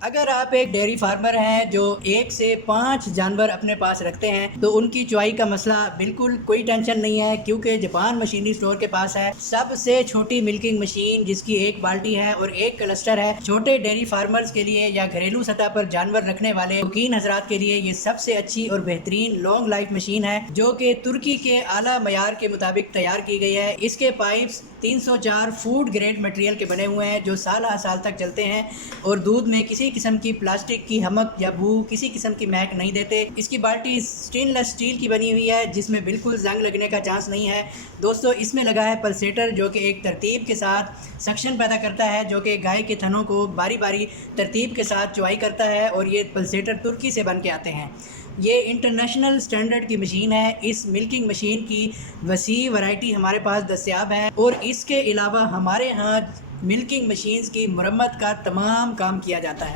अगर आप एक डेयरी फार्मर हैं जो 1 से 5 जानवर अपने पास रखते हैं तो उनकी चुवाई का मसला बिल्कुल कोई टेंशन नहीं है, क्योंकि जापान मशीनरी स्टोर के पास है सबसे छोटी मिल्किंग मशीन जिसकी एक बाल्टी है और एक क्लस्टर है। छोटे डेयरी फार्मर्स के लिए या घरेलू सतह पर जानवर रखने वाले शौकीन हजरात के लिए ये सबसे अच्छी और बेहतरीन लॉन्ग लाइफ मशीन है, जो कि तुर्की के आला मयार के मुताबिक तैयार की गई है। इसके पाइप्स 304 फूड ग्रेड मटेरियल के बने हुए हैं जो साल तक चलते हैं और दूध में किसी किस्म की प्लास्टिक की हमक या बू, किसी किस्म की महक नहीं देते। इसकी बाल्टी स्टेनलेस स्टील की बनी हुई है जिसमें बिल्कुल जंग लगने का चांस नहीं है। दोस्तों, इसमें लगा है पल्सेटर जो कि एक तरतीब के साथ सक्शन पैदा करता है, जो कि गाय के थनों को बारी बारी तरतीब के साथ चुवाई करता है और ये पल्सेटर तुर्की से बन के आते हैं। ये इंटरनेशनल स्टैंडर्ड की मशीन है। इस मिल्किंग मशीन की वसी वैरायटी हमारे पास दस्तयाब है और इसके अलावा हमारे यहाँ मिल्किंग मशीन्स की मुरम्मत का तमाम काम किया जाता है।